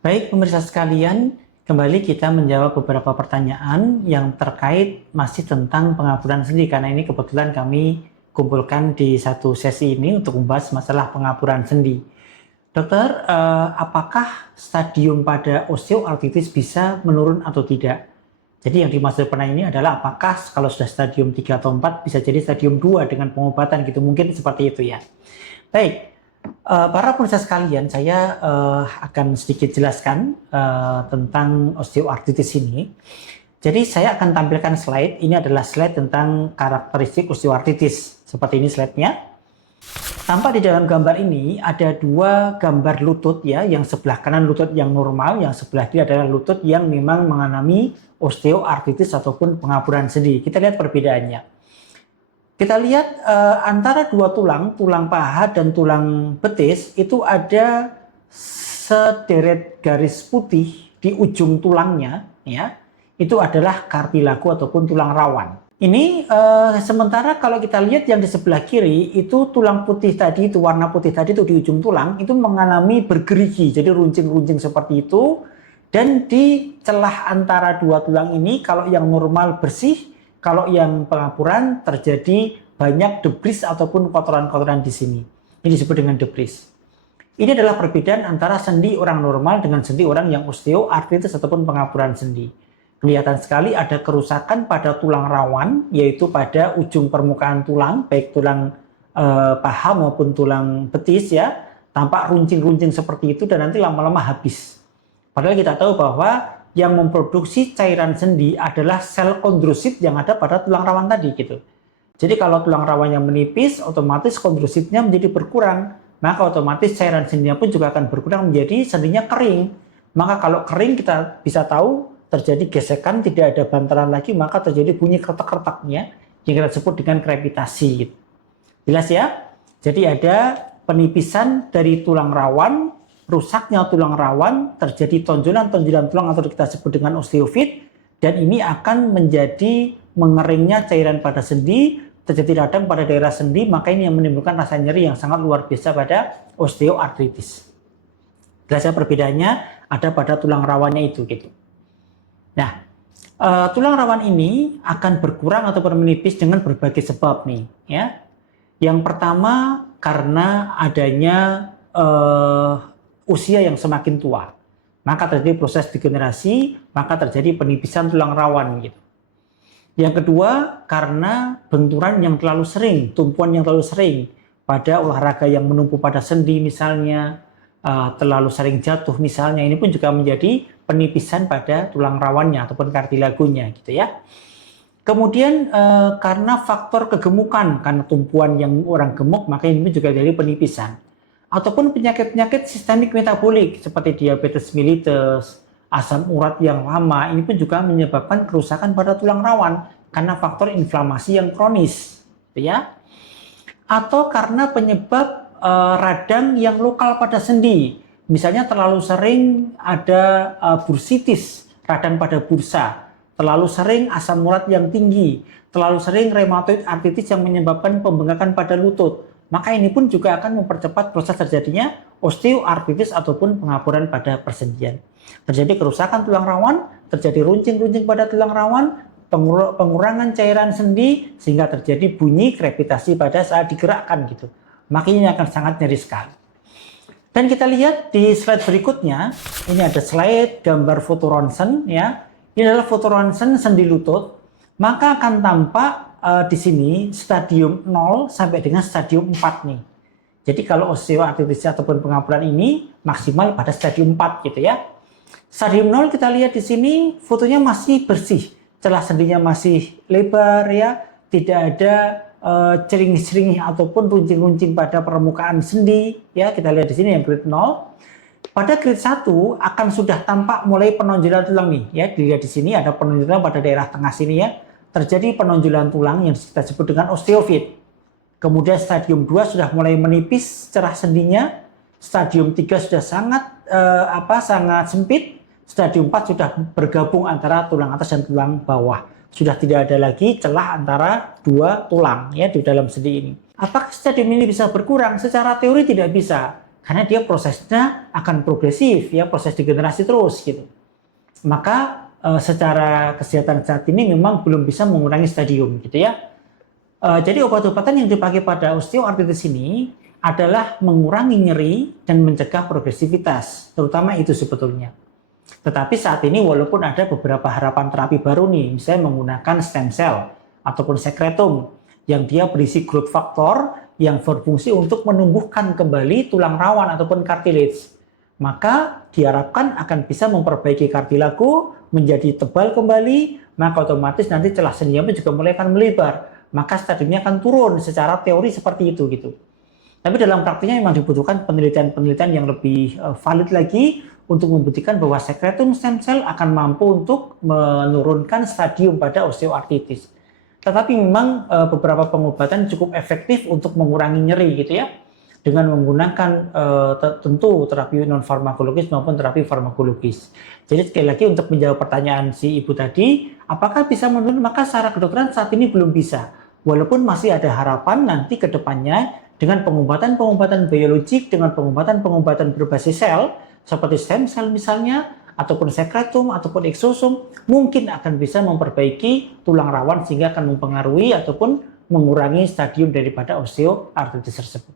Baik, pemirsa sekalian, kembali kita menjawab beberapa pertanyaan yang terkait masih tentang pengaburan sendi, karena ini kebetulan kami kumpulkan di satu sesi ini untuk membahas masalah pengaburan sendi. Dokter, apakah stadium pada osteoartritis bisa menurun atau tidak? Jadi yang dimaksud pertanyaan ini adalah apakah kalau sudah stadium 3 atau 4 bisa jadi stadium 2 dengan pengobatan gitu, mungkin seperti itu ya. Baik, para pemirsa sekalian, saya akan sedikit jelaskan tentang osteoartritis ini. Jadi saya akan tampilkan slide, ini adalah slide tentang karakteristik osteoartritis. Seperti ini slide-nya. Tampak di dalam gambar ini ada dua gambar lutut ya, yang sebelah kanan lutut yang normal, yang sebelah kiri adalah lutut yang memang mengalami osteoartritis ataupun pengaburan sendi. Kita lihat perbedaannya. Kita lihat antara dua tulang, tulang paha dan tulang betis itu ada sederet garis putih di ujung tulangnya, ya. Itu adalah kartilago ataupun tulang rawan. Ini sementara kalau kita lihat yang di sebelah kiri itu tulang putih tadi, itu warna putih tadi itu di ujung tulang itu mengalami bergerigi, jadi runcing-runcing seperti itu. Dan di celah antara dua tulang ini kalau yang normal bersih, kalau yang pengaburan terjadi banyak debris ataupun kotoran-kotoran di sini. Ini disebut dengan debris. Ini adalah perbedaan antara sendi orang normal dengan sendi orang yang osteoartritis ataupun pengaburan sendi. Kelihatan sekali ada kerusakan pada tulang rawan, yaitu pada ujung permukaan tulang, baik tulang paha maupun tulang betis ya, tampak runcing-runcing seperti itu dan nanti lama-lama habis. Padahal kita tahu bahwa yang memproduksi cairan sendi adalah sel kondrosit yang ada pada tulang rawan tadi gitu. Jadi kalau tulang rawannya menipis, otomatis kondrositnya menjadi berkurang, maka otomatis cairan sendinya pun juga akan berkurang menjadi sendinya kering. Maka kalau kering kita bisa tahu terjadi gesekan, tidak ada bantalan lagi, maka terjadi bunyi kretek-kreteknya yang kita sebut dengan krepitasi. Jelas ya? Jadi ada penipisan dari tulang rawan, rusaknya tulang rawan, terjadi tonjolan-tonjolan tulang atau kita sebut dengan osteofit, dan ini akan menjadi mengeringnya cairan pada sendi, terjadi radang pada daerah sendi, maka ini yang menimbulkan rasa nyeri yang sangat luar biasa pada osteoartritis. Jelas ya perbedaannya ada pada tulang rawannya itu gitu. Nah, tulang rawan ini akan berkurang atau menipis dengan berbagai sebab nih, ya. Yang pertama karena adanya usia yang semakin tua, maka terjadi proses degenerasi, maka terjadi penipisan tulang rawan gitu. Yang kedua karena benturan yang terlalu sering, tumpuan yang terlalu sering pada olahraga yang menumpu pada sendi misalnya, terlalu sering jatuh misalnya, ini pun juga menjadi penipisan pada tulang rawannya ataupun kartilagonya gitu ya. Kemudian karena faktor kegemukan, karena tumpuan yang orang gemuk, maka ini juga jadi penipisan. Ataupun penyakit-penyakit sistemik metabolik seperti diabetes mellitus, asam urat yang lama, ini pun juga menyebabkan kerusakan pada tulang rawan karena faktor inflamasi yang kronis gitu ya. Atau karena penyebab radang yang lokal pada sendi, misalnya terlalu sering ada bursitis, radang pada bursa, terlalu sering asam urat yang tinggi, terlalu sering rheumatoid arthritis yang menyebabkan pembengkakan pada lutut, maka ini pun juga akan mempercepat proses terjadinya osteoartritis ataupun pengaburan pada persendian. Terjadi kerusakan tulang rawan, terjadi runcing-runcing pada tulang rawan, pengurangan cairan sendi sehingga terjadi bunyi krepitasi pada saat digerakkan gitu. Makanya akan sangat nyeri sekali. Dan kita lihat di slide berikutnya, ini ada slide gambar foto ronsen ya. Ini adalah foto ronsen sendi lutut, maka akan tampak di sini stadium 0 sampai dengan stadium 4 nih. Jadi kalau osteoartritis ataupun pengaburan ini maksimal pada stadium 4 gitu ya. Stadium 0 kita lihat di sini fotonya masih bersih, celah sendinya masih lebar ya, tidak ada cering-cering ataupun runcing-runcing pada permukaan sendi ya. Kita lihat di sini yang grade 0. Pada grade 1 akan sudah tampak mulai penonjolan tulang nih ya. Dilihat di sini ada penonjolan pada daerah tengah sini ya. Terjadi penonjolan tulang yang kita sebut dengan osteofit. Kemudian stadium 2 sudah mulai menipis cerah sendinya. Stadium 3 sudah sangat sangat sempit. Stadium 4 sudah bergabung antara tulang atas dan tulang bawah. Sudah tidak ada lagi celah antara dua tulang ya di dalam sendi ini. Apakah stadium ini bisa berkurang? Secara teori tidak bisa. karena dia prosesnya akan progresif, ya, proses degenerasi terus gitu. Maka secara kesehatan saat ini memang belum bisa mengurangi stadium gitu ya. Jadi obat-obatan yang dipakai pada osteoartritis ini adalah mengurangi nyeri dan mencegah progresivitas, terutama itu sebetulnya. Tetapi saat ini walaupun ada beberapa harapan terapi baru nih, misalnya menggunakan stem cell ataupun sekretum yang dia berisi growth factor yang berfungsi untuk menumbuhkan kembali tulang rawan ataupun cartilage, maka diharapkan akan bisa memperbaiki kartilago menjadi tebal kembali, maka otomatis nanti celah sendinya juga mulai akan melebar, maka stadiumnya akan turun secara teori seperti itu gitu. Tapi dalam praktiknya memang dibutuhkan penelitian-penelitian yang lebih valid lagi untuk membuktikan bahwa sekretum stem cell akan mampu untuk menurunkan stadium pada osteoartritis. Tetapi memang beberapa pengobatan cukup efektif untuk mengurangi nyeri gitu ya, dengan menggunakan tentu terapi non farmakologis maupun terapi farmakologis. Jadi sekali lagi untuk menjawab pertanyaan si ibu tadi, apakah bisa menurun? Maka secara kedokteran saat ini belum bisa. Walaupun masih ada harapan nanti ke depannya dengan pengobatan-pengobatan biologik, dengan pengobatan-pengobatan berbasis sel seperti stem cell misalnya, ataupun sekretum ataupun exosome, mungkin akan bisa memperbaiki tulang rawan sehingga akan mempengaruhi ataupun mengurangi stadium daripada osteoartritis tersebut.